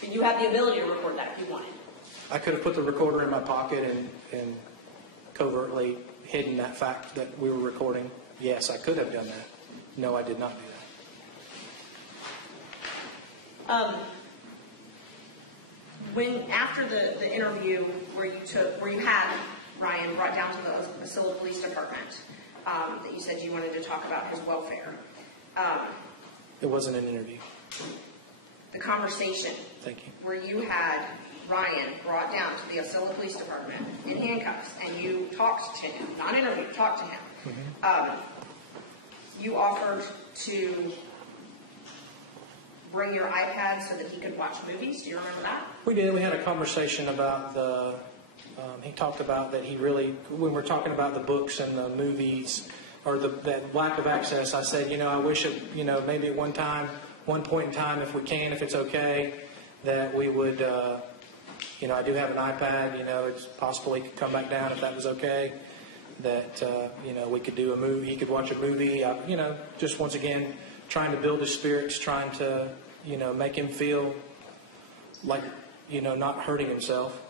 But you had the ability to record that if you wanted. I could have put the recorder in my pocket and covertly hidden that fact that we were recording. Yes, I could have done that. No, I did not do that. After the interview where you had Ryan brought down to the Wasilla Police Department, that you said you wanted to talk about his welfare. It wasn't an interview. The conversation. Thank you. Where you had Ryan brought down to the Wasilla Police Department in handcuffs, and you talked to him, not interviewed, talked to him. Mm-hmm. You offered to bring your iPad so that he could watch movies. Do you remember that? We did. We had a conversation about he talked about that when we're talking about the books and the movies, or that lack of access, I said, I wish maybe at one point in time, if we can, if it's okay, that we would, I do have an iPad, it's possible he could come back down if that was okay, that, we could do a movie, he could watch a movie, just once again, trying to build his spirits, trying to, make him feel like, not hurting himself.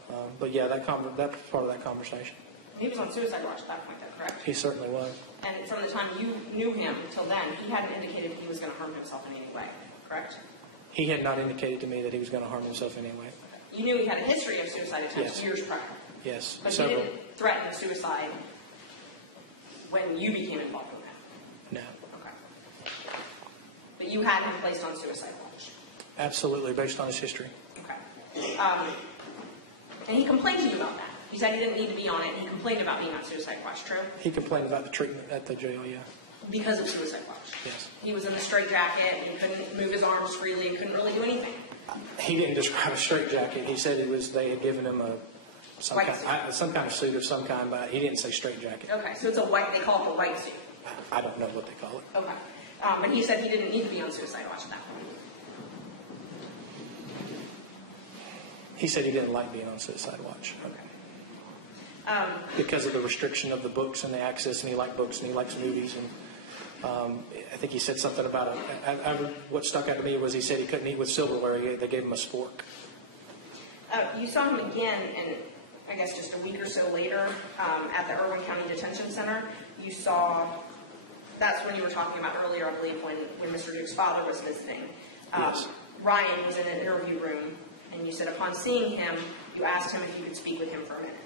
But yeah, that was part of that conversation. He was on suicide watch at that point, though, correct? He certainly was. And from the time you knew him till then, he hadn't indicated he was going to harm himself in any way, correct? He had not indicated to me that he was going to harm himself in any way. You knew he had a history of suicide attempts years prior. Yes. But he didn't threaten suicide when you became involved with him? No. Okay. But you had him placed on suicide watch? Absolutely, based on his history. Okay. And he complained to you about that. He said he didn't need to be on it. He complained about being on suicide watch, true? He complained about the treatment at the jail, yeah. Because of suicide watch? Yes. He was in the straitjacket and couldn't move his arms freely and couldn't really do anything? He didn't describe a straitjacket. He said they had given him some kind of suit of some kind, but he didn't say straitjacket. Okay, so it's they call it a white suit. I don't know what they call it. Okay. But he said he didn't need to be on suicide watch at that point. He said he didn't like being on suicide watch. Okay. Because of the restriction of the books and the access, and he liked books and he likes movies, and I think he said something about it. What stuck out to me was he said he couldn't eat with silverware. They gave him a spork. You saw him again, and I guess just a week or so later, at the Irwin County Detention Center. You saw. That's when you were talking about earlier, I believe, when Mr. Duke's father was visiting. Yes. Ryan was in an interview room, and you said upon seeing him, you asked him if you could speak with him for a minute.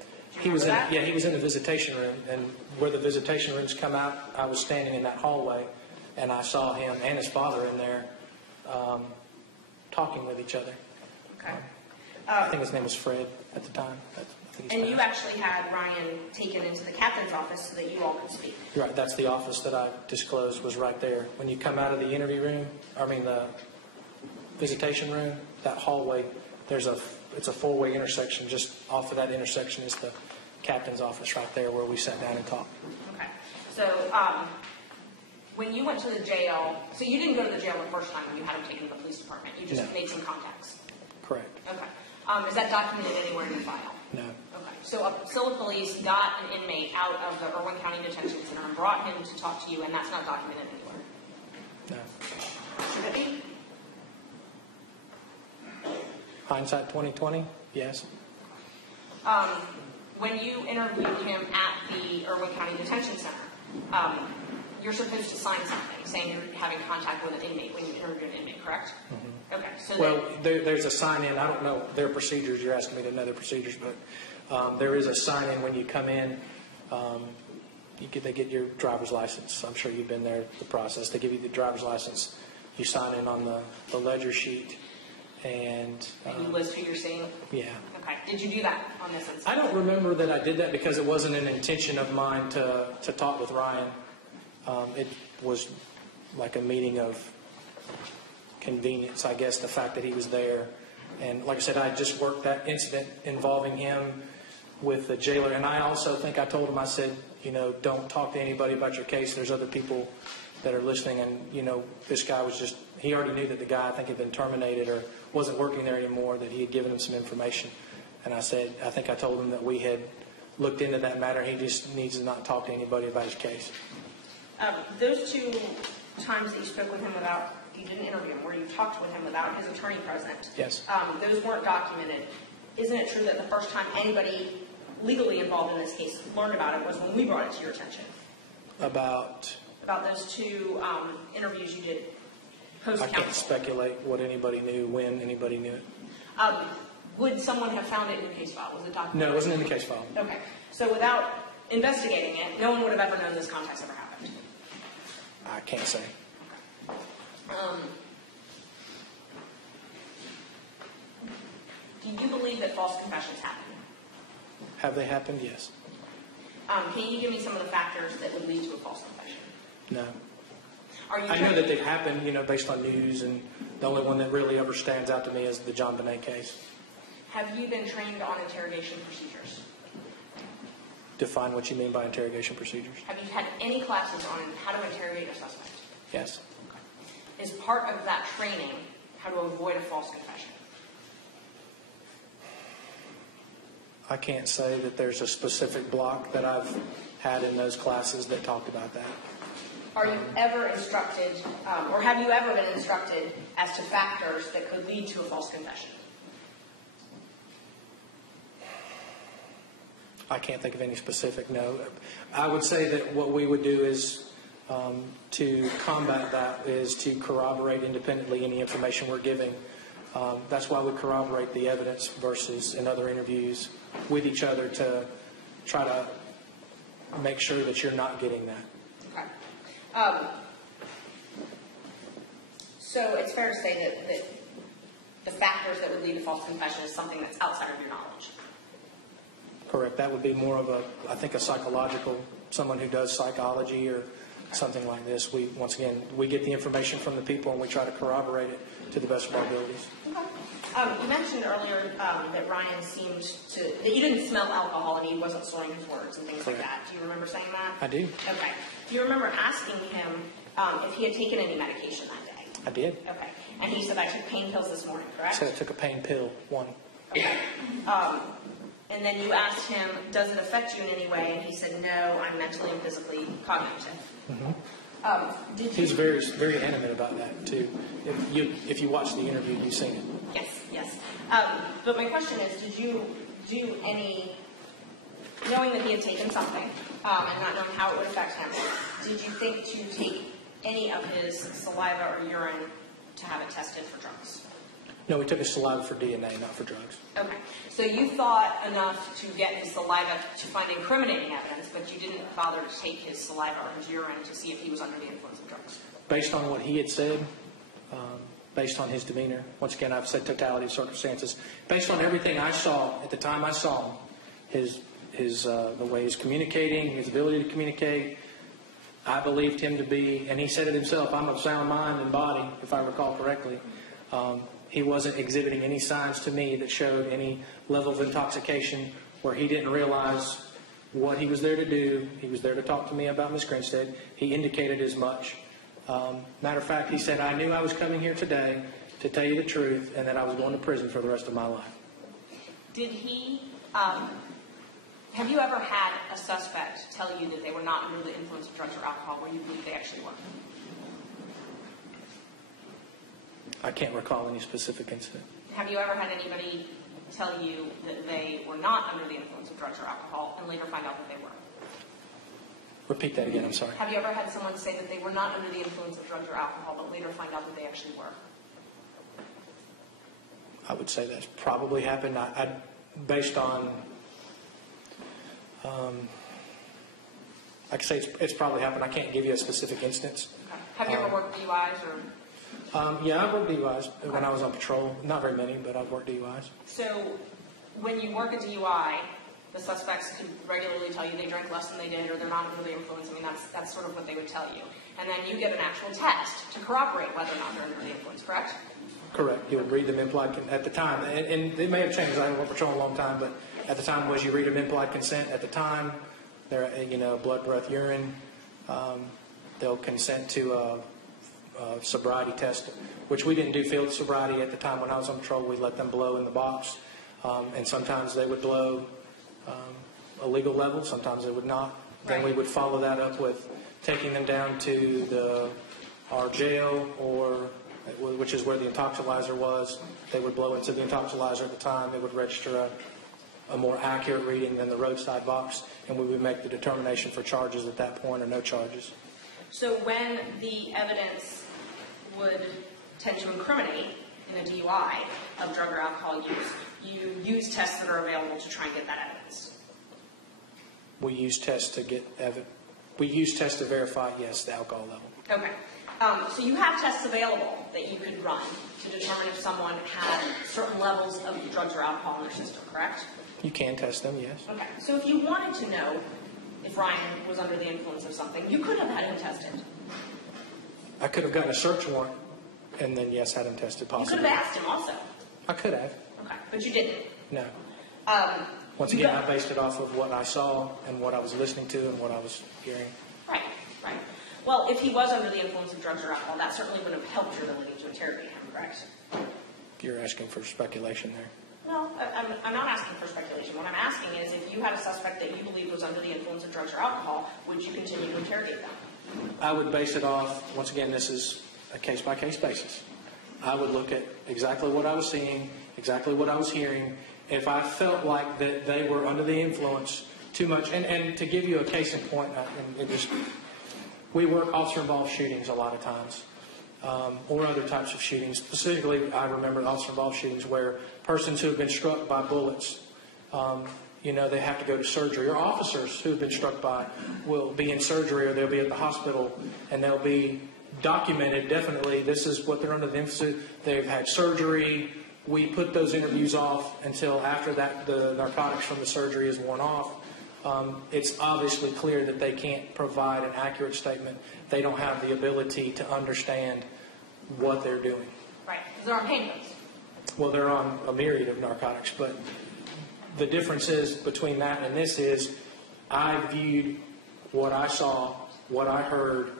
He was in the visitation room, and where the visitation rooms come out, I was standing in that hallway, and I saw him and his father in there talking with each other. Okay. I think his name was Fred at the time. And you actually had Ryan taken into the captain's office so that you all could speak. Right, that's the office that I disclosed was right there. When you come out of the the visitation room, that hallway, it's a four-way intersection. Just off of that intersection is the captain's office right there where we sat down and talked. Okay. So when you went to the jail, so you didn't go to the jail the first time when you had him taken to the police department. You just made some contacts. Correct. Okay. Is that documented anywhere in the file? No. Okay. So Wasilla Police got an inmate out of the Irwin County Detention Center and brought him to talk to you, and that's not documented anywhere? No. Should it be? Hindsight 2020, yes. When you interviewed him at the Irwin County Detention Center, you're supposed to sign something saying you're having contact with an inmate when you interview an inmate, correct? Mm-hmm. Okay. So there's a sign-in. I don't know their procedures. You're asking me to know their procedures, but there is a sign-in when you come in. They get your driver's license. I'm sure you've been there, the process. They give you the driver's license. You sign in on the ledger sheet. And you list who you're seeing? Yeah. Okay. Did you do that on this instance? I don't remember that I did that because it wasn't an intention of mine to talk with Ryan. It was like a meeting of convenience, I guess, the fact that he was there. And like I said, I just worked that incident involving him with the jailer. And I also think I told him, I said, don't talk to anybody about your case. There's other people that are listening. And, this guy was just, he already knew that the guy, I think, had been terminated or wasn't working there anymore, that he had given him some information. And I said, I think I told him that we had looked into that matter. He just needs to not talk to anybody about his case. Those two times that you spoke with him about you didn't interview him, where you talked with him without his attorney present. Yes. Those weren't documented. Isn't it true that the first time anybody legally involved in this case learned about it was when we brought it to your attention? About Those two interviews you did I post-counsel. can't speculate what anybody knew, when anybody knew it. Would someone have found it in the case file? Was it documented? No, it wasn't in the case file. Okay. So without investigating it, no one would have ever known this context ever happened. I can't say. Do you believe that false confessions happen? Have they happened? Yes. Can you give me some of the factors that would lead to a false confession? No. Are you I know that they've happened, based on news, and the only one that really ever stands out to me is the John Bonet case. Have you been trained on interrogation procedures? Define what you mean by interrogation procedures. Have you had any classes on how to interrogate a suspect? Yes. Is part of that training how to avoid a false confession? I can't say that there's a specific block that I've had in those classes that talked about that. Are you ever instructed, or have you ever been instructed as to factors that could lead to a false confession? I can't think of any specific, no. I would say that what we would do is to combat that is to corroborate independently any information we're giving. That's why we corroborate the evidence versus in other interviews with each other to try to make sure that you're not getting that. Okay. So it's fair to say that the factors that would lead to false confession is something that's outside of your knowledge. Correct. That would be more of I think a psychological, someone who does psychology or something like this. Once again, we get the information from the people and we try to corroborate it to the best of our abilities. Okay. You mentioned earlier that Ryan that you didn't smell alcohol and he wasn't slurring his words and things like that. Do you remember saying that? I do. Okay. Do you remember asking him if he had taken any medication that day? I did. Okay. And he said, I took pain pills this morning, correct? I said I took a pain pill, one. Okay. And then you asked him, does it affect you in any way? And he said, no, I'm mentally and physically cognitive. Mm-hmm. He's very, very animate about that, too. If you watch the interview, you've seen it. Yes. But my question is, did you do any, knowing that he had taken something and not knowing how it would affect him, did you think to take any of his saliva or urine to have it tested for drugs? No, we took his saliva for DNA, not for drugs. Okay. So you thought enough to get his saliva to find incriminating evidence, but you didn't bother to take his saliva or his urine to see if he was under the influence of drugs? Based on what he had said, based on his demeanor, once again, I've said totality of circumstances, based on everything I saw at the time I saw him, the way he's communicating, his ability to communicate, I believed him to be, and he said it himself, I'm of sound mind and body, if I recall correctly. He wasn't exhibiting any signs to me that showed any level of intoxication where he didn't realize what he was there to do. He was there to talk to me about Ms. Grinstead. He indicated as much. Matter of fact, he said, I knew I was coming here today to tell you the truth and that I was going to prison for the rest of my life. Did he, have you ever had a suspect tell you that they were not under the influence of drugs or alcohol where you believe they actually were? I can't recall any specific incident. Have you ever had anybody tell you that they were not under the influence of drugs or alcohol and later find out that they were? Repeat that again, I'm sorry. Have you ever had someone say that they were not under the influence of drugs or alcohol but later find out that they actually were? I would say that's probably happened. Based on, I could say it's probably happened. I can't give you a specific instance. Okay. Have you ever worked DUIs or? Yeah, I've worked DUIs when I was on patrol. Not very many, but I've worked DUIs. So when you work a DUI, the suspects could regularly tell you they drank less than they did or they're not under the influence. I mean, that's sort of what they would tell you. And then you get an actual test to corroborate whether or not they're under the influence, correct? Correct. You would read them implied at the time. And it may have changed. I haven't worked patrol a long time, but at the time was you read them implied consent. At the time, they're, blood, breath, urine. They'll consent to a sobriety test, which we didn't do field sobriety at the time when I was on patrol. We let them blow in the box. And sometimes they would blow a legal level. Sometimes they would not. Then we would follow that up with taking them down to our jail or which is where the intoxilizer was. They would blow into the intoxilizer at the time. It would register a more accurate reading than the roadside box, and we would make the determination for charges at that point or no charges. So when the evidence would tend to incriminate in a DUI of drug or alcohol use, you use tests that are available to try and get that evidence? We use tests to get we use tests to verify, yes, the alcohol level. Okay. So you have tests available that you could run to determine if someone had certain levels of drugs or alcohol in their system, correct? You can test them, yes. Okay. So if you wanted to know if Ryan was under the influence of something, you could have had him tested. I could have gotten a search warrant and then, yes, had him tested possibly. You could have asked him also. I could have. Okay. But you didn't. No. Once again, I based it off of what I saw and what I was listening to and what I was hearing. Right, right. Well, if he was under the influence of drugs or alcohol, that certainly would have helped your ability to interrogate him, correct? You're asking for speculation there. No, I'm not asking for speculation. What I'm asking is if you had a suspect that you believed was under the influence of drugs or alcohol, would you continue to interrogate them? I would base it off, once again, this is a case-by-case basis. I would look at exactly what I was seeing, exactly what I was hearing. If I felt like that they were under the influence too much, and to give you a case in point, we work officer-involved shootings a lot of times, or other types of shootings. Specifically, I remember officer-involved shootings where persons who have been struck by bullets, they have to go to surgery, or officers who have been struck by will be in surgery, or they'll be at the hospital, and they'll be documented, definitely, this is what they're under the influence. They've had surgery. We put those interviews off until after that the narcotics from the surgery is worn off. It's obviously clear that they can't provide an accurate statement. They don't have the ability to understand what they're doing. Right, because they're on painkillers. Well, they're on a myriad of narcotics, but the difference is between that and this is I viewed what I saw, what I heard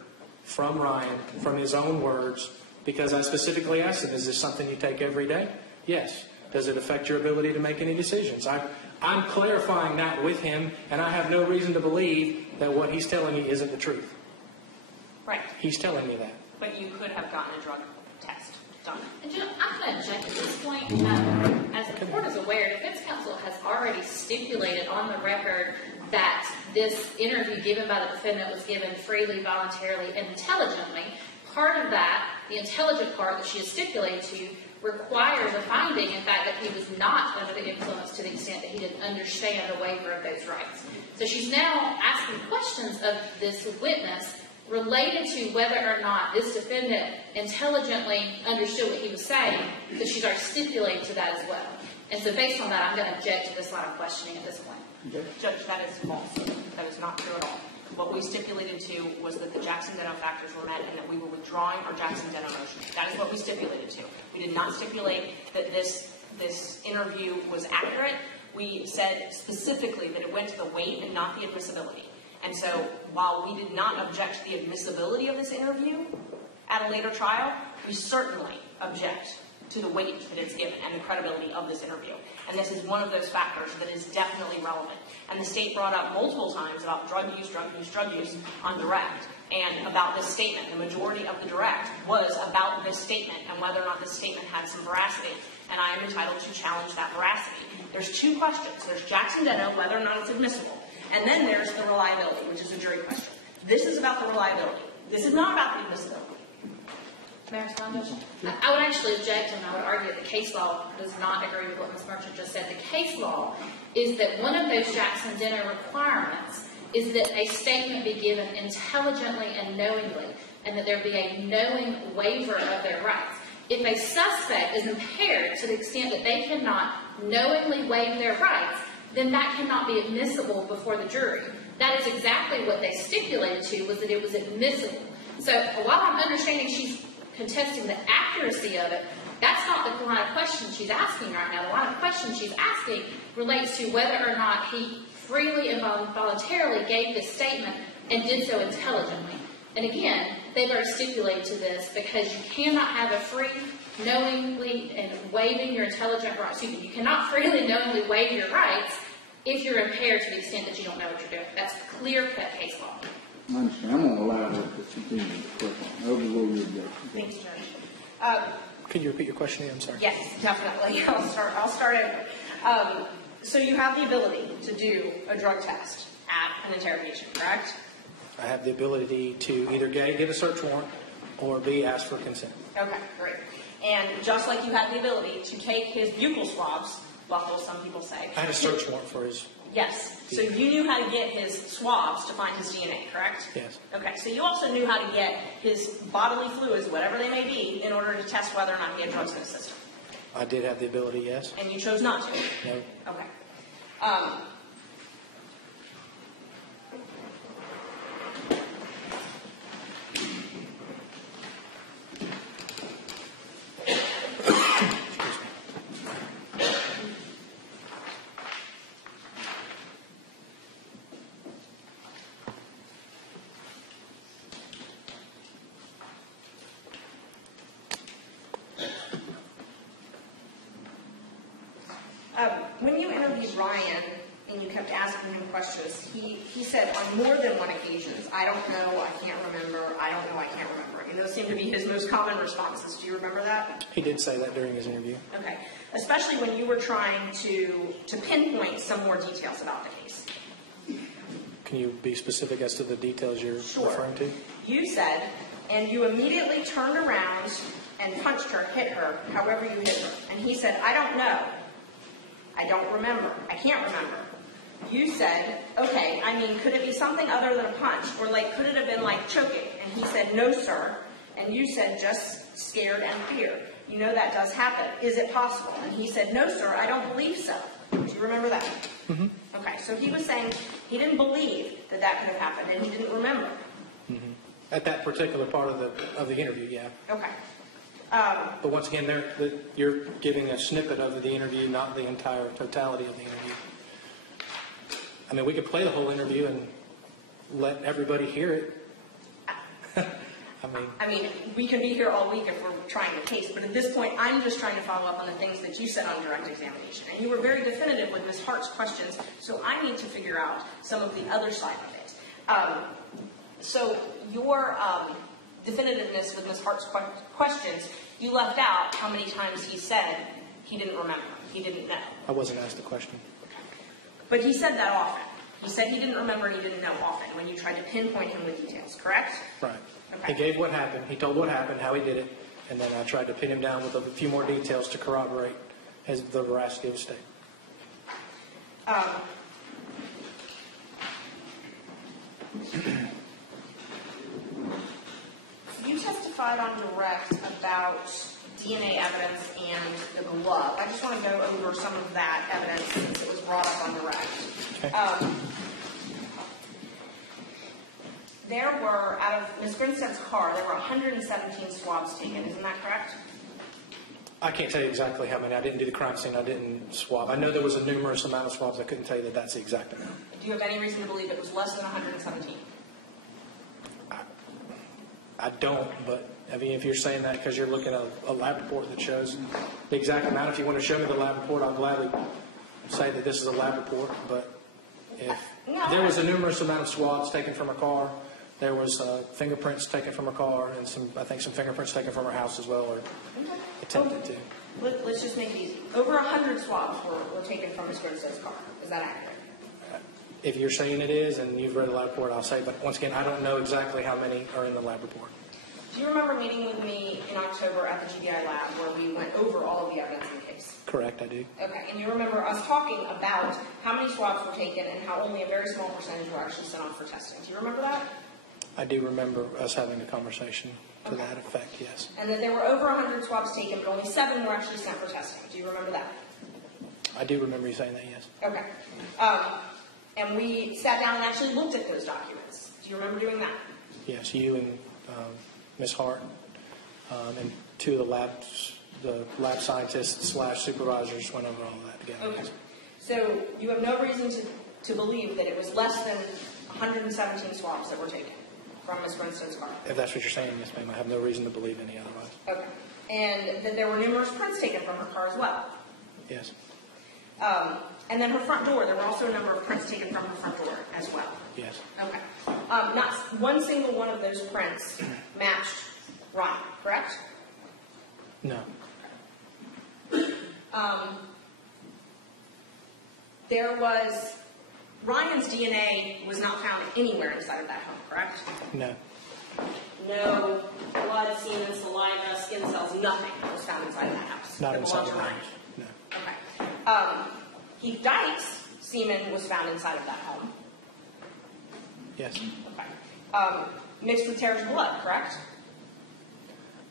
from Ryan, from his own words, because I specifically asked him, is this something you take every day? Yes. Does it affect your ability to make any decisions? I'm clarifying that with him, and I have no reason to believe that what he's telling me isn't the truth. Right. He's telling me that. But you could have gotten a drug test done. And I'm going to object at this point. As the court is aware, defense counsel has already stipulated on the record that this interview given by the defendant was given freely, voluntarily, and intelligently. Part of that, the intelligent part that she has stipulated to, requires a finding, in fact, that he was not under the influence to the extent that he didn't understand the waiver of those rights. So she's now asking questions of this witness related to whether or not this defendant intelligently understood what he was saying, because she's already stipulated to that as well. And so based on that, I'm going to object to this line of questioning at this point. Okay. Judge, that is false. That is not true at all. What we stipulated to was that the Jackson-Deno factors were met and that we were withdrawing our Jackson-Deno motion. That is what we stipulated to. We did not stipulate that this interview was accurate. We said specifically that it went to the weight and not the admissibility. And so while we did not object to the admissibility of this interview at a later trial, we certainly object to the weight that it's given and the credibility of this interview. And this is one of those factors that is definitely relevant. And the state brought up multiple times about drug use on direct, and about this statement. The majority of the direct was about this statement and whether or not this statement had some veracity. And I am entitled to challenge that veracity. There's two questions. There's Jackson-Deno, whether or not it's admissible. And then there's the reliability, which is a jury question. This is about the reliability. This is not about the admissibility. May I respond, Judge? I would actually object, and I would argue that the case law does not agree with what Ms. Merchant just said. The case law is that one of those Jackson-Deno requirements is that a statement be given intelligently and knowingly, and that there be a knowing waiver of their rights. If a suspect is impaired to the extent that they cannot knowingly waive their rights, then that cannot be admissible before the jury. That is exactly what they stipulated to, was that it was admissible. So while I'm understanding she's contesting the accuracy of it, that's not the line of question she's asking right now. The line of question she's asking relates to whether or not he freely and voluntarily gave this statement and did so intelligently. And again, they've already stipulated to this because you cannot have a free, knowingly, and waiving your intelligent rights. You cannot freely, knowingly waive your rights if you're impaired to the extent that you don't know what you're doing. That's clear-cut case law. I understand. I'm going to allow her to continue to click on. Overrule your objection. Thanks, Judge. Could you repeat your question again? I'm sorry. Yes, definitely. I'll start it. So you have the ability to do a drug test at an interrogation, correct? I have the ability to either get a search warrant or B, ask for consent. Okay, great. And just like you had the ability to take his buccal swabs, buffalo, some people say. I had a search warrant for his... Yes. So you knew how to get his swabs to find his DNA, correct? Yes. Okay. So you also knew how to get his bodily fluids, whatever they may be, in order to test whether or not he had drugs in his system. I did have the ability, yes. And you chose not to? No. Okay. When you interviewed Ryan and you kept asking him questions, he said on more than one occasions, I don't know, I can't remember, I don't know, I can't remember. And those seem to be his most common responses. Do you remember that? He did say that during his interview. Okay. Especially when you were trying to pinpoint some more details about the case. Can you be specific as to the details you're referring to? You said, and you immediately turned around and punched her, hit her, however you hit her. And he said, I don't know. I don't remember. I can't remember. You said, okay, I mean, could it be something other than a punch? Or like, could it have been like choking? And he said, no, sir. And you said, just scared and fear. You know that does happen. Is it possible? And he said, no, sir, I don't believe so. Do you remember that? Mm-hmm. Okay, so he was saying he didn't believe that that could have happened, and he didn't remember. Mm-hmm. At that particular part of the interview, yeah. Okay. But once again, you're giving a snippet of the interview, not the entire totality of the interview. I mean, we could play the whole interview and let everybody hear it. I mean, we can be here all week if we're trying the case, but at this point, I'm just trying to follow up on the things that you said on direct examination. And you were very definitive with Ms. Hart's questions, so I need to figure out some of the other side of it. So your definitiveness with Ms. Hart's questions, you left out how many times he said he didn't remember, he didn't know. I wasn't asked the question. But he said that often. He said he didn't remember and he didn't know often when you tried to pinpoint him with details, correct? Right. Okay. He gave what happened, he told what happened, how he did it, and then I tried to pin him down with a few more details to corroborate the veracity of his statement. You testified on direct about DNA evidence and the glove. I just want to go over some of that evidence since it was brought up on direct. Okay. There were, out of Ms. Grinstead's car, there were 117 swabs taken. Isn't that correct? I can't tell you exactly how many. I didn't do the crime scene. I didn't swab. I know there was a numerous amount of swabs. I couldn't tell you that that's the exact amount. Do you have any reason to believe it was less than 117? I don't, but I mean, if you're saying that because you're looking at a lab report that shows the exact amount, if you want to show me the lab report, I'll gladly say that this is a lab report. But if there was a numerous amount of swabs taken from her car, there was fingerprints taken from her car, and I think some fingerprints taken from her house as well, or attempted to. Let's just make it easy. Over 100 swabs were taken from Ms. Grinstead's car. Is that accurate? If you're saying it is, and you've read the lab report, I'll say. But once again, I don't know exactly how many are in the lab report. Do you remember meeting with me in October at the GBI lab where we went over all of the evidence in the case? Correct, I do. Okay, and you remember us talking about how many swabs were taken and how only a very small percentage were actually sent off for testing. Do you remember that? I do remember us having a conversation to that effect, yes. And that there were over 100 swabs taken, but only 7 were actually sent for testing. Do you remember that? I do remember you saying that, yes. Okay. And we sat down and actually looked at those documents. Do you remember doing that? Yes, you and Ms. Hart and two of the lab scientists / supervisors went over all of that together. Okay. So you have no reason to believe that it was less than 117 swabs that were taken from Ms. Grinstead's car? If that's what you're saying, yes, ma'am. I have no reason to believe any otherwise. Okay. And that there were numerous prints taken from her car as well? Yes. And then her front door, there were also a number of prints taken from her front door as well? Yes. Okay. Not one single one of those prints matched Ryan, correct? No. There was, Ryan's DNA was not found anywhere inside of that home, correct? No. No blood, semen, saliva, skin cells, nothing was found inside of that house. Not that inside belonged the to Ryan. house. No. Okay. Heath Dyke's semen was found inside of that home. Yes. Okay. Mixed with Tara's blood, correct?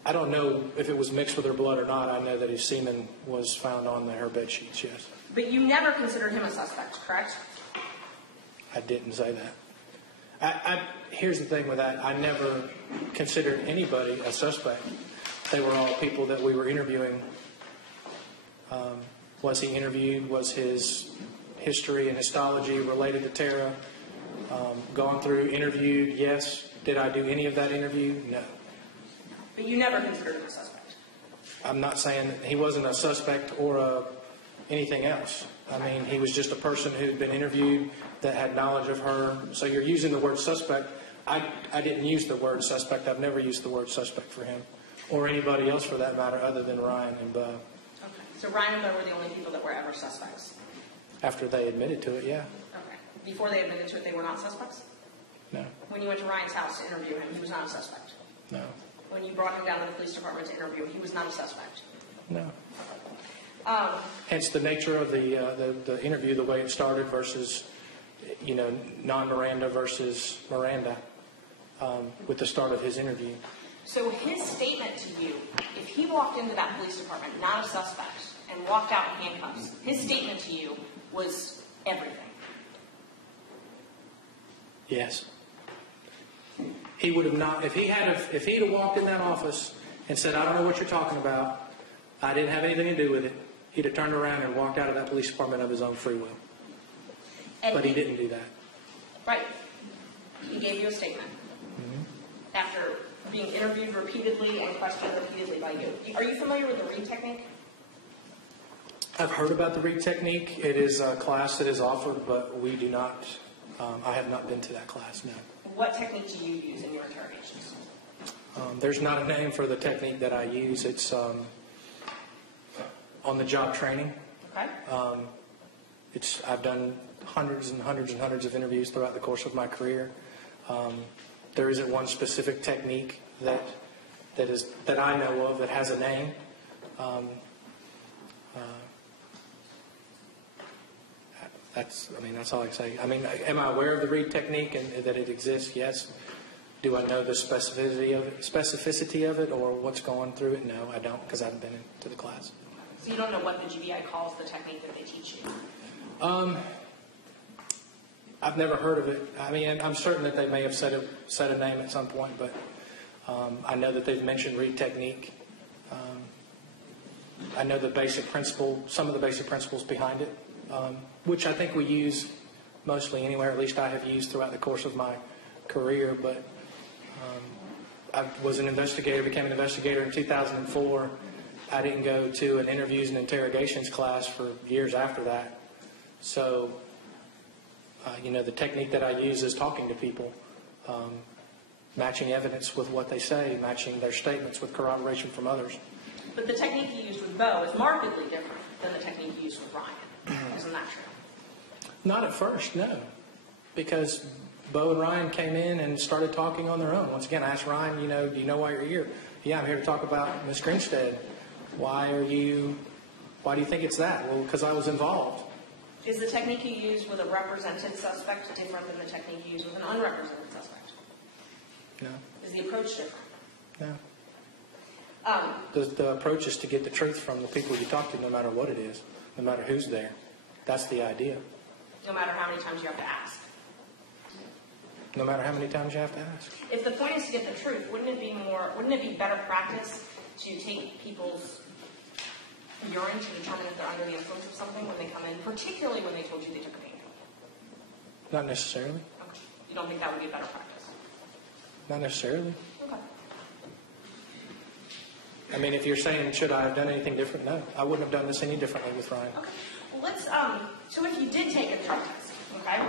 I don't know if it was mixed with her blood or not. I know that his semen was found on her bed sheets, yes. But you never considered him a suspect, correct? I didn't say that. Here's the thing with that. I never considered anybody a suspect. They were all people that we were interviewing. Was he interviewed? Was his history and histology related to Tara? Gone through, interviewed? Yes. Did I do any of that interview? No. But you never considered him a suspect? I'm not saying that he wasn't a suspect or anything else. I mean, he was just a person who'd been interviewed that had knowledge of her. So you're using the word suspect. I didn't use the word suspect. I've never used the word suspect for him or anybody else for that matter other than Ryan and Bo. Okay. So Ryan and Bo were the only people that were ever suspects? After they admitted to it, yeah. Okay. Before they admitted to it, they were not suspects? No. When you went to Ryan's house to interview him, he was not a suspect? No. When you brought him down to the police department to interview him, he was not a suspect? No. Hence the nature of the interview, the way it started versus, non-Miranda versus Miranda with the start of his interview. So his statement to you, if he walked into that police department, not a suspect, and walked out in handcuffs, his statement to you was everything? Yes. He would have not, if he'd have walked in that office and said, I don't know what you're talking about, I didn't have anything to do with it, he'd have turned around and walked out of that police department of his own free will. But he didn't do that. Right. He gave you a statement. After being interviewed repeatedly and questioned repeatedly by you. Are you familiar with the Reed technique? I've heard about the Reed technique. It is a class that is offered, but we do not, I have not been to that class, no. What technique do you use in your interrogations? There's not a name for the technique that I use. It's on-the-job training. Okay. I've done hundreds and hundreds and hundreds of interviews throughout the course of my career. There isn't one specific technique that I know of that has a name. That's all I can say. I mean, am I aware of the Reed technique and that it exists? Yes. Do I know the specificity of it or what's going through it? No, I don't, because I haven't been into the class. So you don't know what the GBI calls the technique that they teach you? I've never heard of it. I mean, I'm certain that they may have said a name at some point, but I know that they've mentioned Reed technique. I know the basic principle, some of the basic principles behind it, which I think we use mostly anywhere. At least I have used throughout the course of my career. But I was an investigator, became an investigator in 2004. I didn't go to an interviews and interrogations class for years after that. So, the technique that I use is talking to people, matching evidence with what they say, matching their statements with corroboration from others. But the technique you used with Bo is markedly different than the technique you used with Ryan. Isn't that true? Not at first, no. Because Bo and Ryan came in and started talking on their own. Once again, I asked Ryan, do you know why you're here? Yeah, I'm here to talk about Miss Grinstead. Why do you think it's that? Well, because I was involved. Is the technique you use with a represented suspect different than the technique you use with an unrepresented suspect? No. Is the approach different? No. The approach is to get the truth from the people you talk to, no matter what it is, no matter who's there. That's the idea. No matter how many times you have to ask. No matter how many times you have to ask. If the point is to get the truth, wouldn't it be better practice to take people's urine to determine if they're under the influence of something when they come in, particularly when they told you they took a painkiller? Not necessarily. Okay. You don't think that would be better practice? Not necessarily. Okay. I mean, if you're saying, should I have done anything different? No, I wouldn't have done this any differently with Ryan. Okay. Well, let's, so if you did take a drug test, okay,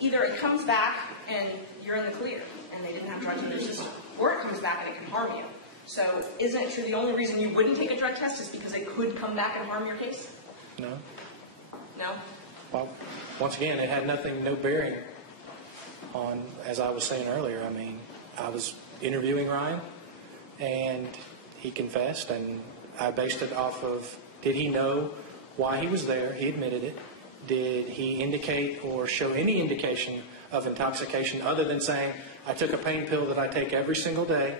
either it comes back and you're in the clear and they didn't have drugs in their system, or it comes back and it can harm you. So isn't it true the only reason you wouldn't take a drug test is because it could come back and harm your case? No. No? Well, once again, it had no bearing on, as I was saying earlier, I mean, I was interviewing Ryan, and he confessed, and I based it off of, did he know why he was there? He admitted it. Did he indicate or show any indication of intoxication other than saying, I took a pain pill that I take every single day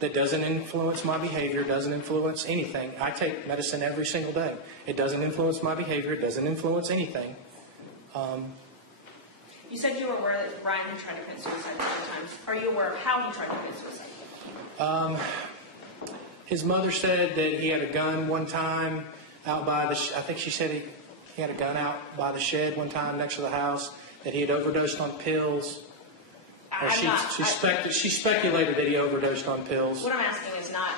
that doesn't influence my behavior, doesn't influence anything. I take medicine every single day. It doesn't influence my behavior. It doesn't influence anything. You said you were aware that Ryan had tried to commit suicide several times. Are you aware of how he tried to commit suicide? His mother said that he had a gun one time out by the, I think she said he had a gun out by the shed one time next to the house, that he had overdosed on pills. Or she speculated that he overdosed on pills. What I'm asking is not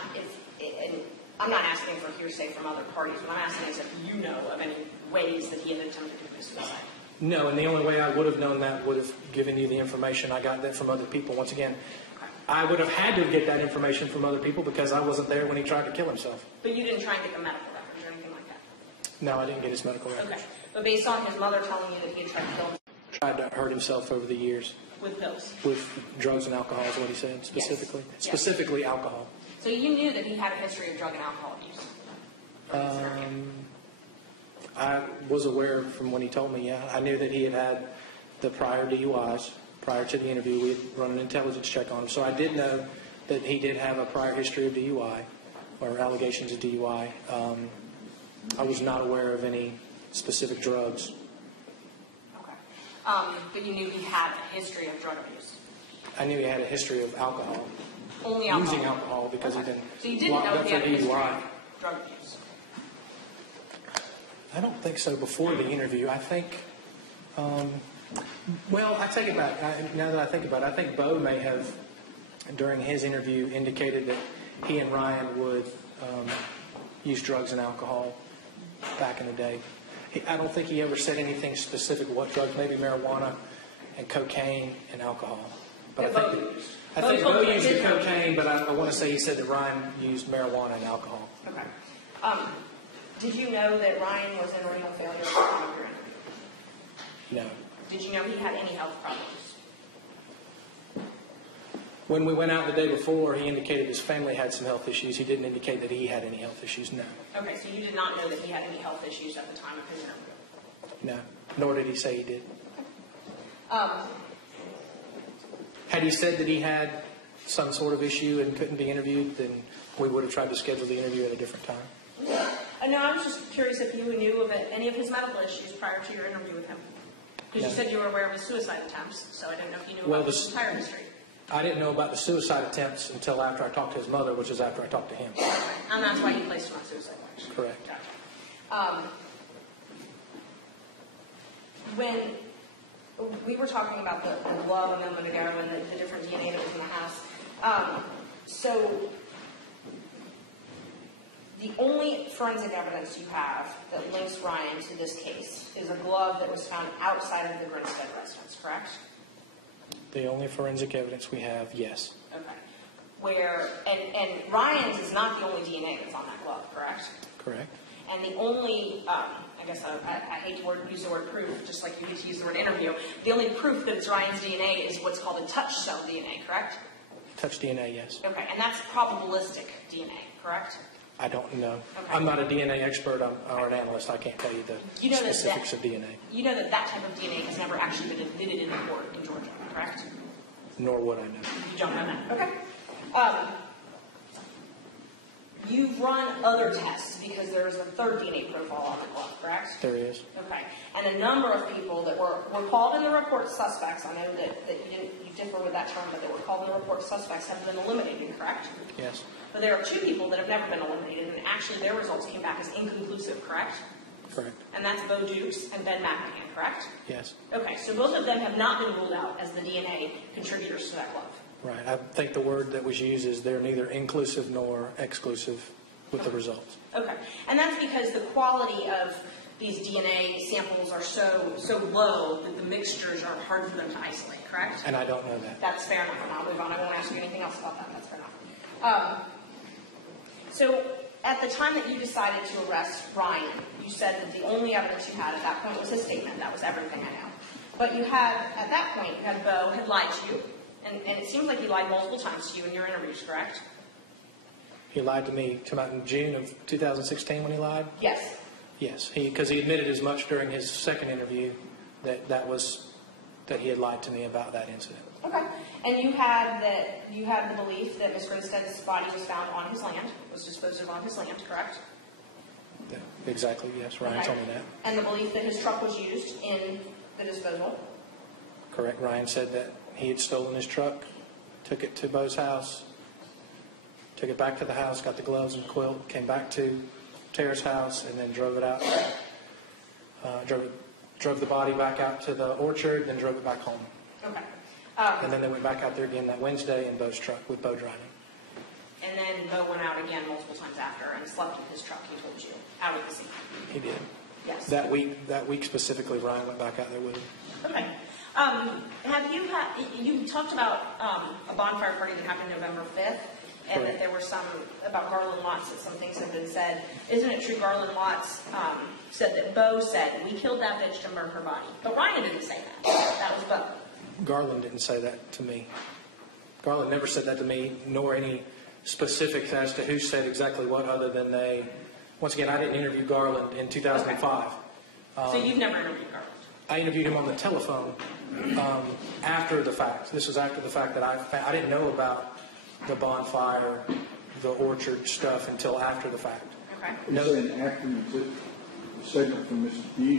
and I'm not asking for hearsay from other parties. What I'm asking is if you know of any ways that he had attempted to commit suicide. No, and the only way I would have known that would have given you the information. I got that from other people. Once again, I would have had to get that information from other people because I wasn't there when he tried to kill himself. But you didn't try and get the medical records or anything like that? No, I didn't get his medical records. Okay. But based on his mother telling you that he had tried to kill himself. Tried to hurt himself over the years. With pills? With drugs and alcohol is what he said, specifically. Yes. Specifically alcohol. So you knew that he had a history of drug and alcohol abuse? I was aware from when he told me, yeah. I knew that he had the prior DUIs. Prior to the interview, we had run an intelligence check on him. So I did know that he did have a prior history of DUI, or allegations of DUI. I was not aware of any specific drugs. Okay. But you knew he had a history of drug abuse? I knew he had a history of alcohol. Only alcohol? Using alcohol because he didn't. So you didn't know he had a history DUI. of drug abuse? I don't think so before the interview. I think, well, I take it back. Now that I think about it, I think Bo may have, during his interview, indicated that he and Ryan would use drugs and alcohol back in the day. I don't think he ever said anything specific what drugs, maybe marijuana and cocaine and alcohol. But I think Bo used the cocaine, but I want to say he said that Ryan used marijuana and alcohol. Okay. Did you know that Ryan was in renal failure at the time of your interview? No. Did you know he had any health problems? When we went out the day before, he indicated his family had some health issues. He didn't indicate that he had any health issues, no. Okay, so you did not know that he had any health issues at the time of his interview? No, nor did he say he did. Had he said that he had some sort of issue and couldn't be interviewed, then we would have tried to schedule the interview at a different time. No, I was just curious if you knew of any of his medical issues prior to your interview with him. Because you said you were aware of his suicide attempts, so I didn't know if you knew about his entire history. I didn't know about the suicide attempts until after I talked to his mother, which is after I talked to him. And that's why you placed him on suicide watch. Correct. Gotcha. When we were talking about the glove a moment ago and the different DNA that was in the house, so the only forensic evidence you have that links Ryan to this case is a glove that was found outside of the Grinstead residence, correct? The only forensic evidence we have, yes. Okay. And Ryan's is not the only DNA that's on that glove, correct? Correct. And the only, I guess I hate to use the word proof, just like you hate to use the word interview, the only proof that it's Ryan's DNA is what's called a touch cell DNA, correct? Touch DNA, yes. Okay, and that's probabilistic DNA, correct? I don't know. Okay. I'm not a DNA expert or an analyst. I can't tell you the specifics of DNA. You know that type of DNA has never actually been admitted in court in Georgia, correct? Nor would I know. You don't know that. Okay. You've run other tests because there's a third DNA profile on the glove, correct? There is. Okay. And a number of people that were called in the report suspects, I know that you differ with that term, but that were called in the report suspects have been eliminated, correct? Yes. But there are two people that have never been eliminated, and actually their results came back as inconclusive, correct? Correct. And that's Bo Dukes and Ben McMahon, correct? Yes. Okay, so both of them have not been ruled out as the DNA contributors to that glove. Right. I think the word that was used is they're neither inclusive nor exclusive with the results. Okay, and that's because the quality of these DNA samples are so low that the mixtures are hard for them to isolate, correct? And I don't know that. That's fair enough. I'll move on. I won't ask you anything else about that. That's fair enough. So at the time that you decided to arrest Ryan, you said that the only evidence you had at that point was his statement. That was everything I know. But you had, at that point, you had Bo had lied to you. And it seems like he lied multiple times to you in your interviews, correct? He lied to me about in June of 2016 when he lied? Yes. Yes, because he admitted as much during his second interview that he had lied to me about that incident. Okay. And you had the belief that Ms. Grinstead's body was found on his land, was disposed of on his land, correct? Yeah, exactly, yes. Ryan Okay. told me that. And the belief that his truck was used in the disposal? Correct. Ryan said that he had stolen his truck, took it to Bo's house, took it back to the house, got the gloves and quilt, came back to Tara's house, and then drove it out. Drove the body back out to the orchard, then drove it back home. Okay. And then they went back out there again that Wednesday in Bo's truck with Bo driving. And then Bo went out again multiple times after and slept in his truck, he told you, out of the scene. He did. Yes. That week specifically, Ryan went back out there with him. Okay. You talked about a bonfire party that happened November 5th, and that there were some, about Garland Watts, that some things have been said. Isn't it true Garland Watts said that Bo said, we killed that bitch to burn her body? But Ryan didn't say that. That was Bo. Garland didn't say that to me. Garland never said that to me, nor any specifics as to who said exactly what, other than they. Once again, I didn't interview Garland in 2005. So you've never interviewed Garland? I interviewed him on the telephone after the fact. This was after the fact that I didn't know about the bonfire, the orchard stuff until after the fact. Okay. You're saying after you took the segment from Mr. D,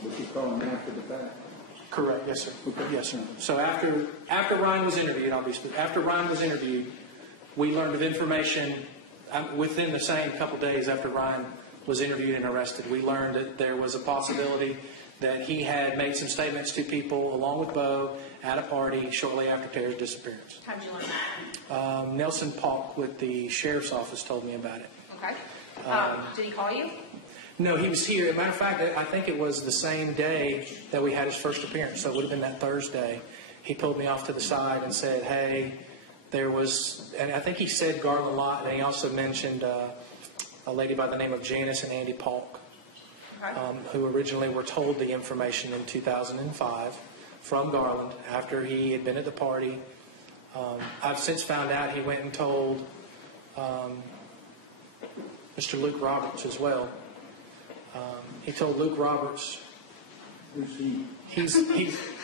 what you call him after the fact? Correct. Yes, sir. Yes, sir. So after Ryan was interviewed, after Ryan was interviewed, we learned of information within the same couple days after Ryan was interviewed and arrested. We learned that there was a possibility that he had made some statements to people along with Bo at a party shortly after Tara's disappearance. How did you learn that? Nelson Polk with the sheriff's office told me about it. Okay. Did he call you? No, he was here. As a matter of fact, I think it was the same day that we had his first appearance, so it would have been that Thursday. He pulled me off to the side and said, hey, there was, and I think he said Garland Lott, and he also mentioned a lady by the name of Janice and Andy Polk, who originally were told the information in 2005 from Garland after he had been at the party. I've since found out he went and told Mr. Luke Roberts as well. He told Luke Roberts. Who's he?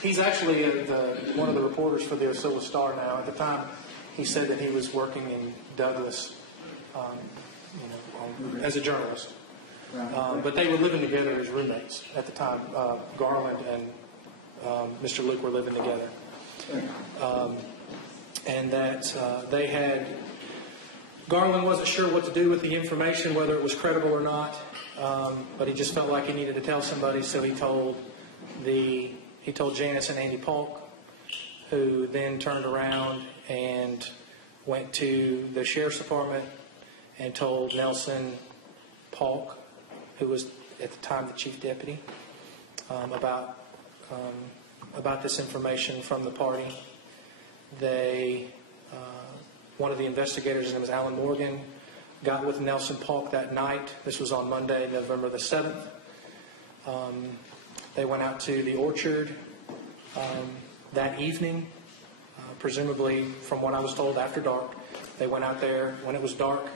He's actually one of the reporters for the Osceola Star now. At the time, he said that he was working in Douglas, as a journalist. But they were living together as roommates at the time. Garland and Mr. Luke were living together, and that they had. Garland wasn't sure what to do with the information, whether it was credible or not, but he just felt like he needed to tell somebody, so he told Janice and Andy Polk, who then turned around and went to the sheriff's department and told Nelson Polk, who was at the time the chief deputy, about this information from the party. One of the investigators, his name was Alan Morgan, got with Nelson Polk that night. This was on Monday, November the 7th. They went out to the orchard that evening, presumably, from what I was told, after dark. They went out there when it was dark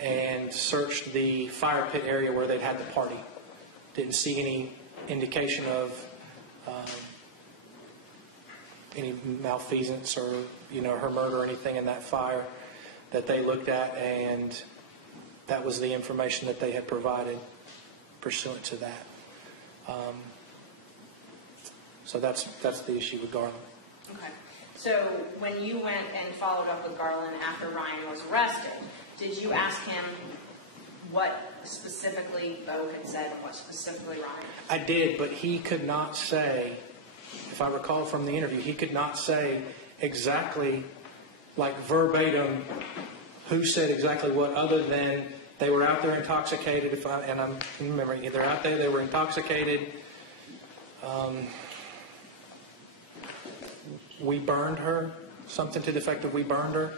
and searched the fire pit area where they'd had the party. Didn't see any indication of any malfeasance or her murder or anything in that fire that they looked at, and that was the information that they had provided pursuant to that. So that's the issue with Garland. Okay. So when you went and followed up with Garland after Ryan was arrested, did you ask him what specifically Bo had said and what specifically Ryan had said? I did, but he could not say, if I recall from the interview, he could not say exactly, like verbatim, who said exactly what, other than they were out there intoxicated. I'm remembering, they're out there, they were intoxicated. We burned her, something to the effect of we burned her.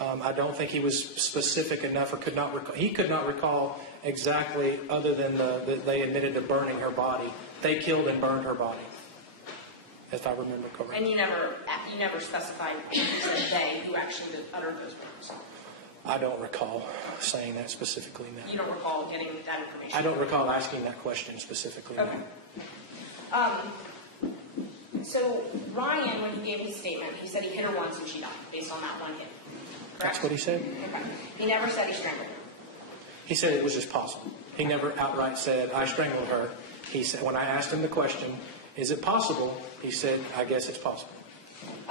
I don't think he was specific enough, or could not recall. He could not recall exactly, other than that they admitted to burning her body. They killed and burned her body, if I remember correctly. And you never specified who said they, who actually uttered those words. I don't recall saying that specifically, no. You don't recall getting that information? I don't recall asking that question specifically, no. Okay. So Ryan, when he gave his statement, he said he hit her once and she died, based on that one hit. Correct? That's what he said? Okay. He never said he strangled her. He said it was just possible. He never outright said, I strangled her. He said, when I asked him the question, is it possible? He said, I guess it's possible.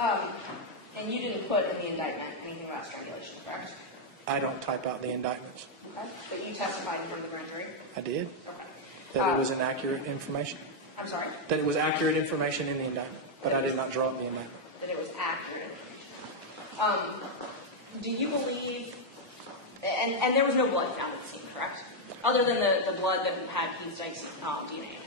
And you didn't put in the indictment anything about strangulation, correct? I don't type out the indictments. Okay. But you testified in front of the grand jury? I did. Okay. That it was inaccurate information. I'm sorry? That it was accurate information in the indictment, but I did not draw up the indictment. That it was accurate. Do you believe, and there was no blood found at the scene, correct? Other than the blood that had Keith Dyke's DNA.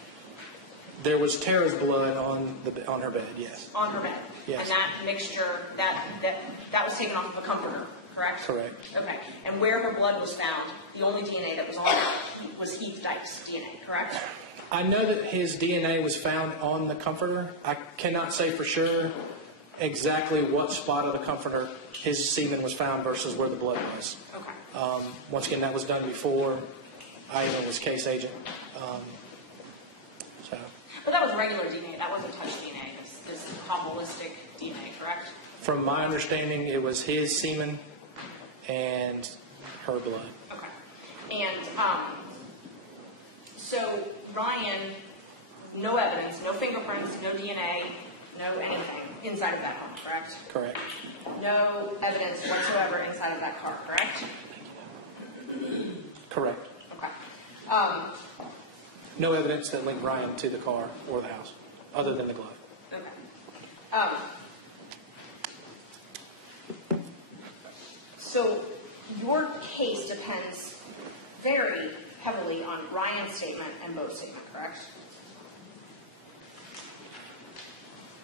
There was Tara's blood on her bed, yes. On her bed. Yes. And that mixture, that was taken off of a comforter, correct? Correct. Okay. And where her blood was found, the only DNA that was on it was Keith Dyke's DNA, correct? I know that his DNA was found on the comforter. I cannot say for sure exactly what spot of the comforter his semen was found versus where the blood was. Okay. Once again, that was done before I even was case agent. But that was regular DNA. That wasn't touch DNA. This probabilistic DNA, correct? From my understanding, it was his semen and her blood. Okay. And so Ryan, no evidence, no fingerprints, no DNA, no anything inside of that home, correct? Correct. No evidence whatsoever inside of that car, correct? Correct. Okay. No evidence that linked Ryan to the car or the house, other than the glove. Okay. So your case depends very heavily on Ryan's statement and Bo's statement, correct?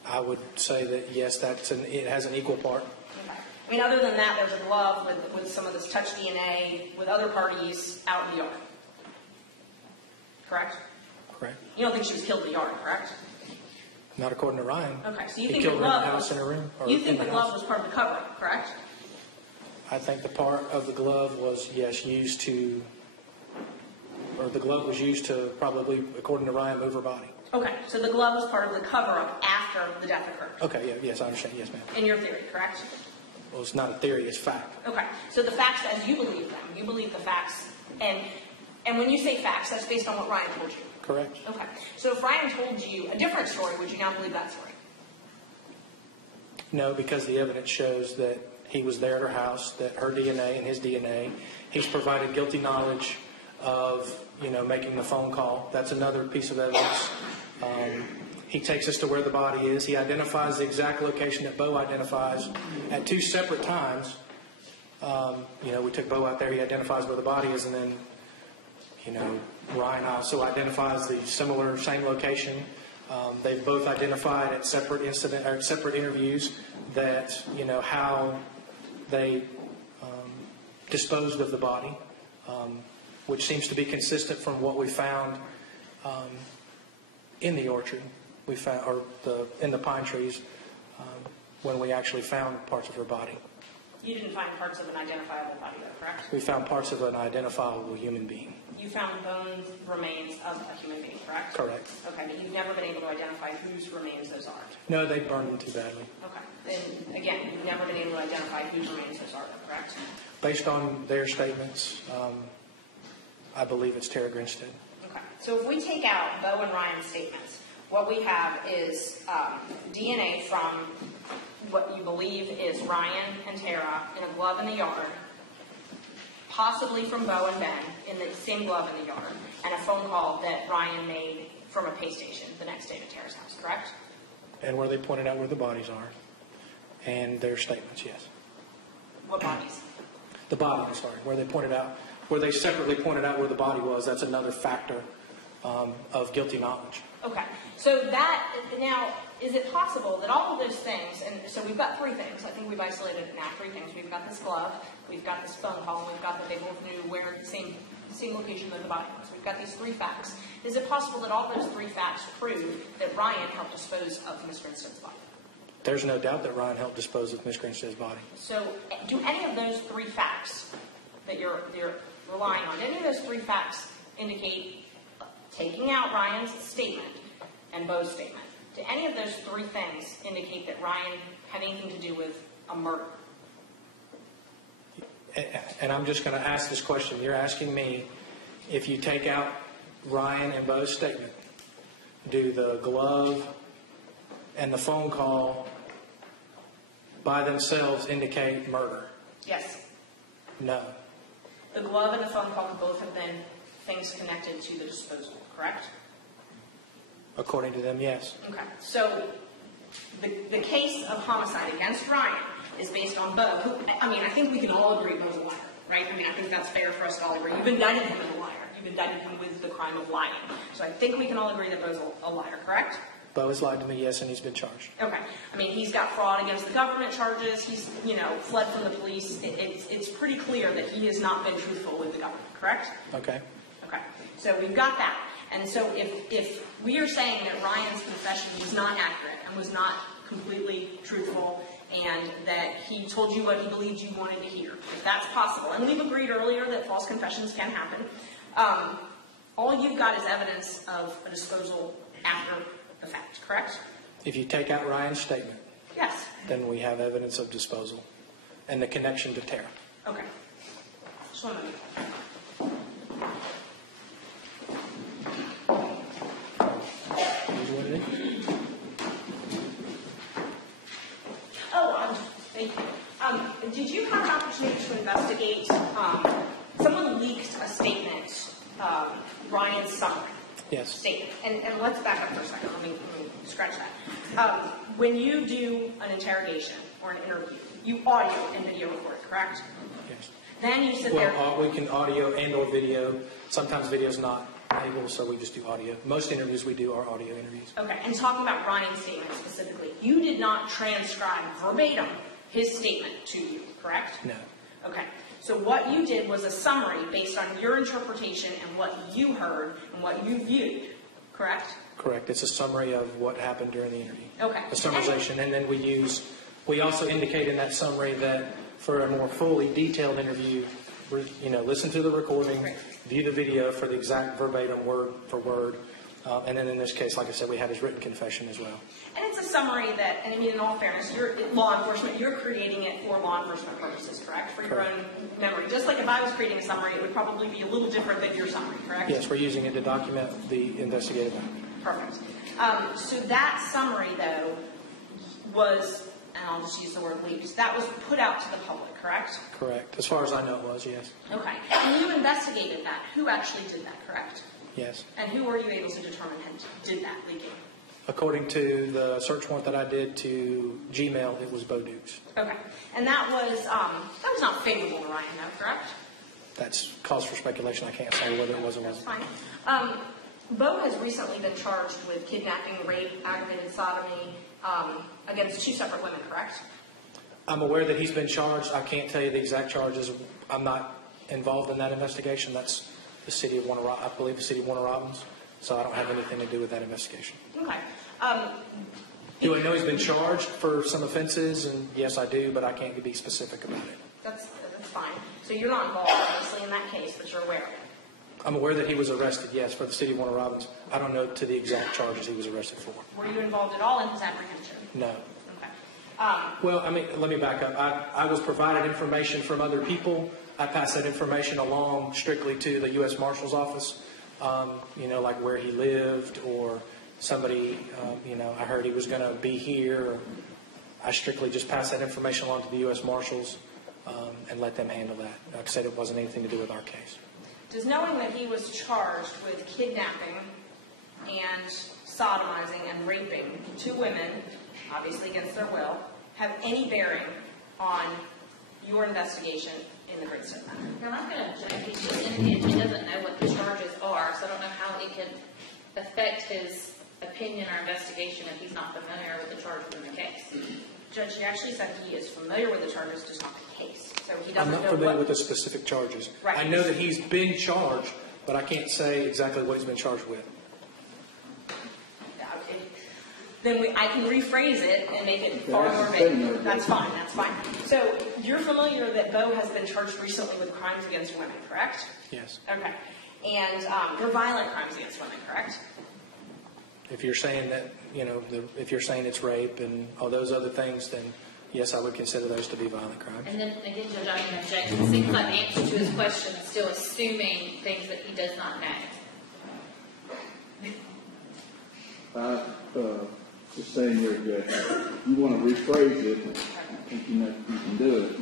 I would say that yes, it has an equal part. Okay. I mean, other than that, there's a glove with some of this touch DNA with other parties out in the yard. Correct? Correct. You don't think she was killed in the yard, correct? Not according to Ryan. Okay, so you He think the killed her in the glove house in her room. Or you think in the glove was part of the cover-up, correct? I think the part of the glove was, yes, the glove was used to probably, according to Ryan, move her body. Okay, so the glove was part of the cover-up after the death occurred. Okay, yeah, yes, I understand. Yes, ma'am. In your theory, correct? Well, it's not a theory, it's fact. Okay, so the facts as you believe them, you believe the facts, and when you say facts, that's based on what Ryan told you. Correct. Okay, so if Ryan told you a different story, would you not believe that story? No, because the evidence shows that he was there at her house, that her DNA and his DNA, he's provided guilty knowledge of, making the phone call. That's another piece of evidence. He takes us to where the body is. He identifies the exact location that Bo identifies at two separate times. We took Bo out there. He identifies where the body is, and then, Ryan also identifies the same location. They've both identified at separate interviews that, how they disposed of the body, which seems to be consistent from what we found in the orchard. We found, in the pine trees, when we actually found parts of her body. You didn't find parts of an identifiable body, though, correct? We found parts of an identifiable human being. You found bones, remains of a human being, correct? Correct. Okay, but you've never been able to identify whose remains those are. No, they burned them too badly. Okay, then again, you've never been able to identify whose remains those are, correct? Based on their statements, I believe it's Tara Grinstead. Okay, so if we take out Bo and Ryan's statements, what we have is DNA from what you believe is Ryan and Tara in a glove in the yard, possibly from Bo and Ben in the same glove in the yard, and a phone call that Ryan made from a pay station the next day to Tara's house, correct? And where they pointed out where the bodies are. And their statements, yes. What bodies? The body, I'm sorry. Where they separately pointed out where the body was. That's another factor of guilty knowledge. Okay, so that, now, is it possible that all of those things, and so we've got three things, I think we've isolated it now, three things. We've got this glove, we've got this phone call, and we've got that they both knew where the same location that the body was. We've got these three facts. Is it possible that all those three facts prove that Ryan helped dispose of Ms. Grinstead's body? There's no doubt that Ryan helped dispose of Ms. Grinstead's body. So, do any of those three facts that you're relying on, any of those three facts indicate, taking out Ryan's statement and Bo's statement, do any of those three things indicate that Ryan had anything to do with a murder? And I'm just going to ask this question. You're asking me, if you take out Ryan and Bo's statement, do the glove and the phone call by themselves indicate murder? Yes. No. The glove and the phone call could both have been things connected to the disposal, correct? According to them, yes. Okay. So the case of homicide against Ryan is based on Bo, who, I mean, I think we can all agree Bo's a liar, right? I mean, I think that's fair for us to all agree. You've indicted him as a liar. You've indicted him with the crime of lying. So I think we can all agree that Bo's a liar, correct? Bo has lied to me, yes, and he's been charged. Okay. I mean, he's got fraud against the government charges. He's, fled from the police. It's pretty clear that he has not been truthful with the government, correct? Okay. Okay. So we've got that. And so if we are saying that Ryan's confession was not accurate and was not completely truthful and that he told you what he believed you wanted to hear, if that's possible, and we've agreed earlier that false confessions can happen, all you've got is evidence of a disposal after the fact, correct? If you take out Ryan's statement, Yes. then we have evidence of disposal and the connection to Tara. Okay. Just one minute. Here's what it is. Oh, thank you. Did you have an opportunity to investigate, someone leaked a statement, Ryan's summary Yes. statement. And let's back up for a second. Let me scratch that. When you do an interrogation or an interview, you audio and video record it, correct? Yes. Then you sit there. Well, we can audio and or video. Sometimes video's not able, so we just do audio. Most interviews we do are audio interviews. Okay, and talking about Ryan's statement specifically, you did not transcribe verbatim his statement to you, correct? No. Okay, so what you did was a summary based on your interpretation and what you heard and what you viewed, correct? Correct. It's a summary of what happened during the interview. Okay. A summarization, and then we also indicate in that summary that for a more fully detailed interview, listen to the recording, view the video for the exact verbatim word for word, and then in this case, like I said, we had his written confession as well. And it's a summary that, and I mean, in all fairness, you're law enforcement, you're creating it for law enforcement purposes, correct? For your own memory. Just like if I was creating a summary, it would probably be a little different than your summary, correct? Yes, we're using it to document the investigative act. Perfect. So that summary, though, was, and I'll just use the word leaked, that was put out to the public, correct? Correct. As far as I know, it was, yes. Okay. And you investigated that. Who actually did that, correct? Yes. And who were you able to determine did that leaking? According to the search warrant that I did to Gmail, it was Bo Dukes. Okay. And that was not favorable to Ryan, though, correct? That's cause for speculation. I can't say whether it was or That's wasn't. fine. Bo has recently been charged with kidnapping, rape, aggravated sodomy against two separate women, correct? I'm aware that he's been charged. I can't tell you the exact charges. I'm not involved in that investigation. That's the city of Warner, I believe the city of Warner Robins. So I don't have anything to do with that investigation. Okay. Do I know he's been charged for some offenses? And yes, I do, but I can't be specific about it. That's fine. So you're not involved, obviously, in that case, but you're aware of it. I'm aware that he was arrested, yes, for the city of Warner Robins. I don't know to the exact charges he was arrested for. Were you involved at all in his apprehension? No. Okay. Well, let me back up. I was provided information from other people. I passed that information along strictly to the U.S. Marshal's office, like where he lived or somebody, I heard he was going to be here. I strictly just passed that information along to the U.S. Marshals and let them handle that. Like I said, it wasn't anything to do with our case. Does knowing that he was charged with kidnapping and sodomizing and raping two women, obviously against their will, have any bearing on your investigation in the Grinstead matter? Now, I'm going to object. He's just indicated he doesn't know what the charges are, so I don't know how it could affect his opinion or investigation if he's not familiar with the charges in the case. Judge, he actually said he is familiar with the charges, just not the case. So he I'm doesn't not know familiar with the specific charges. Right. I know that he's been charged, but I can't say exactly what he's been charged with. Okay. Then I can rephrase it and make it far more vague. That's fine, that's fine. So you're familiar that Bo has been charged recently with crimes against women, correct? Yes. Okay. And they're violent crimes against women, correct? If you're saying that, if you're saying it's rape and all those other things, then yes, I would consider those to be violent crimes. And then again, Judge, I'm going to object. It seems like the answer to his question is still assuming things that he does not know. Just saying here that you want to rephrase it, I think you can do it.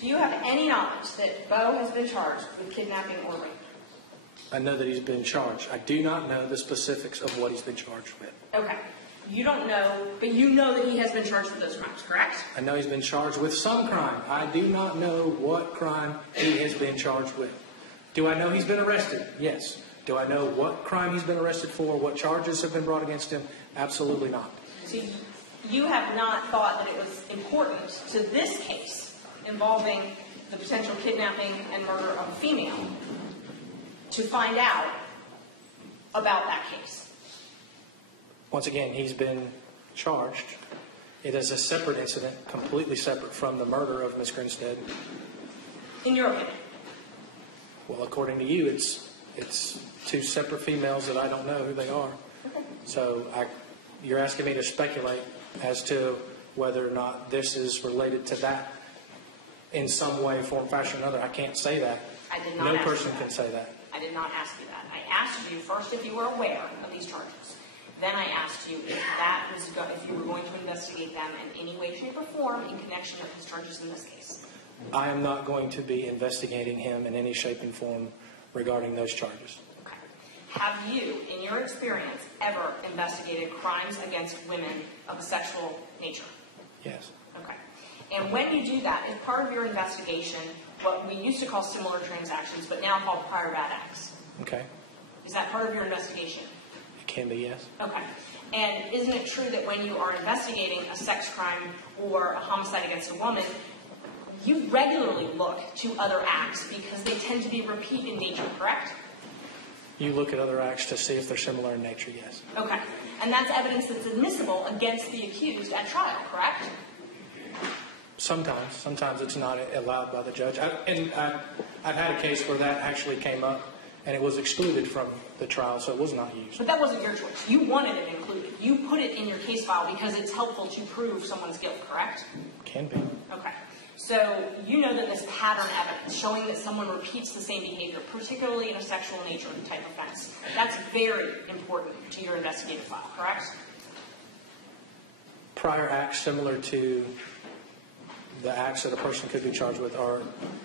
Do you have any knowledge that Bo has been charged with kidnapping or rape? I know that he's been charged. I do not know the specifics of what he's been charged with. Okay. You don't know, but you know that he has been charged with those crimes, correct? I know he's been charged with some crime. I do not know what crime he has been charged with. Do I know he's been arrested? Yes. Do I know what crime he's been arrested for, what charges have been brought against him? Absolutely not. So you have not thought that it was important to this case involving the potential kidnapping and murder of a female to find out about that case? Once again, he's been charged. It is a separate incident, completely separate from the murder of Miss Grinstead. In your opinion? Well, according to you, it's two separate females that I don't know who they are. So you're asking me to speculate as to whether or not this is related to that in some way, form, fashion, or another. I can't say that. I did not No ask person you that. can say that. I did not ask you that. I asked you first if you were aware of these charges. Then I asked you if you were going to investigate them in any way, shape, or form in connection with his charges in this case. I am not going to be investigating him in any shape and form regarding those charges. Okay. Have you, in your experience, ever investigated crimes against women of a sexual nature? Yes. Okay. And when you do that, as part of your investigation, what we used to call similar transactions, but now called prior bad acts. Okay. Is that part of your investigation? It can be, yes. Okay. And isn't it true that when you are investigating a sex crime or a homicide against a woman, you regularly look to other acts because they tend to be repeat in nature, correct? You look at other acts to see if they're similar in nature, yes. Okay. And that's evidence that's admissible against the accused at trial, correct? Sometimes. Sometimes it's not allowed by the judge. I've had a case where that actually came up, and it was excluded from the trial, so it was not used. But that wasn't your choice. You wanted it included. You put it in your case file because it's helpful to prove someone's guilt, correct? Can be. Okay. So you know that this pattern evidence showing that someone repeats the same behavior, particularly in a sexual nature type offense, that's very important to your investigative file, correct? Prior acts similar to the acts that a person could be charged with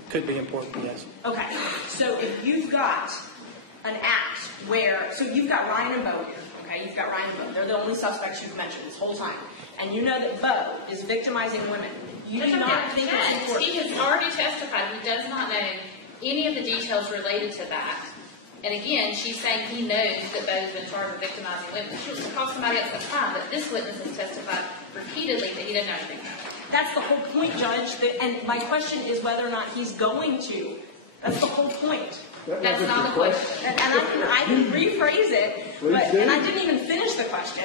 could be important, yes. Okay. So if you've got an act where, so you've got Ryan and Bo here, okay? You've got Ryan and Bo. They're the only suspects you've mentioned this whole time. And you know that Bo is victimizing women. You do not think it's important. He has already testified he does not know any of the details related to that. And again, she's saying he knows that Bo's been charged with victimizing women. She was to call somebody else at the time, but this witness has testified repeatedly that he doesn't know anything. That's the whole point, Judge. And my question is whether or not he's going to. That's the whole point. That's not the question. And I can rephrase it, and I didn't even finish the question.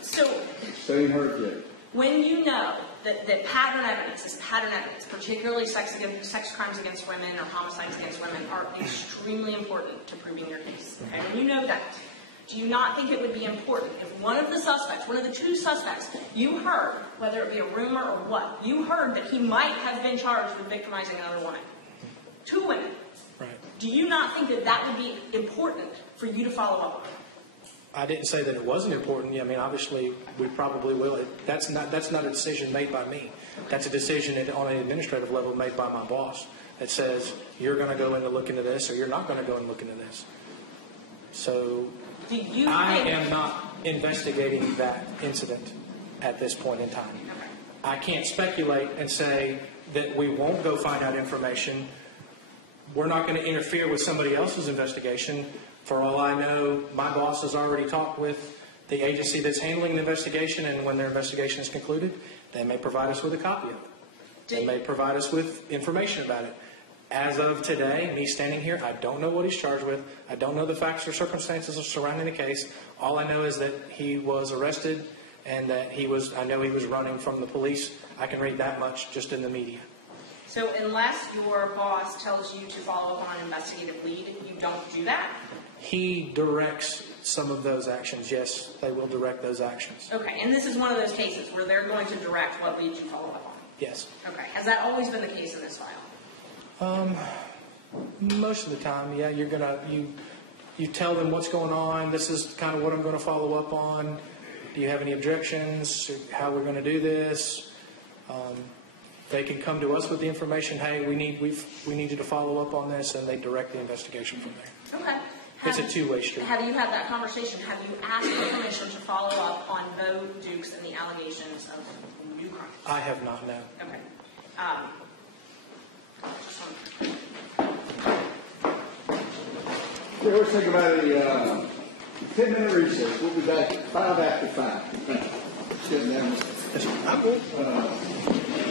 Saying her again. When you know that pattern evidence, particularly sex crimes against women or homicides against women, are extremely important to proving your case. Okay? When you know that, do you not think it would be important if one of the two suspects, you heard, whether it be a rumor or what, you heard that he might have been charged with victimizing another woman? Two women. Right. Do you not think that would be important for you to follow up on? I didn't say that it wasn't important. I mean, obviously, we probably will. That's not a decision made by me. That's a decision on an administrative level made by my boss that says, you're going to go in and look into this or you're not going to go and look into this. So I am not investigating that incident at this point in time. I can't speculate and say that we won't go find out information we're not going to interfere with somebody else's investigation. For all I know, my boss has already talked with the agency that's handling the investigation, and when their investigation is concluded, they may provide us with a copy of it. They may provide us with information about it. As of today, me standing here, I don't know what he's charged with. I don't know the facts or circumstances surrounding the case. All I know is that he was arrested and that I know he was running from the police. I can read that much just in the media. So unless your boss tells you to follow up on an investigative lead, you don't do that? He directs some of those actions. Yes, they will direct those actions. Okay, and this is one of those cases where they're going to direct what leads you follow up on? Yes. Okay, has that always been the case in this file? Most of the time, yeah. You tell them what's going on. This is kind of what I'm going to follow up on. Do you have any objections? How we're going to do this? They can come to us with the information. Hey, we need you to follow up on this, and they direct the investigation from there. Okay. It's a two-way street. Have you had that conversation? Have you asked for permission to follow up on Bo Dukes and the allegations of new crimes? I have not, no. Okay. We always think about a 10-minute recess. We'll be back at 5 after 5. Sitting down. Yes, sir.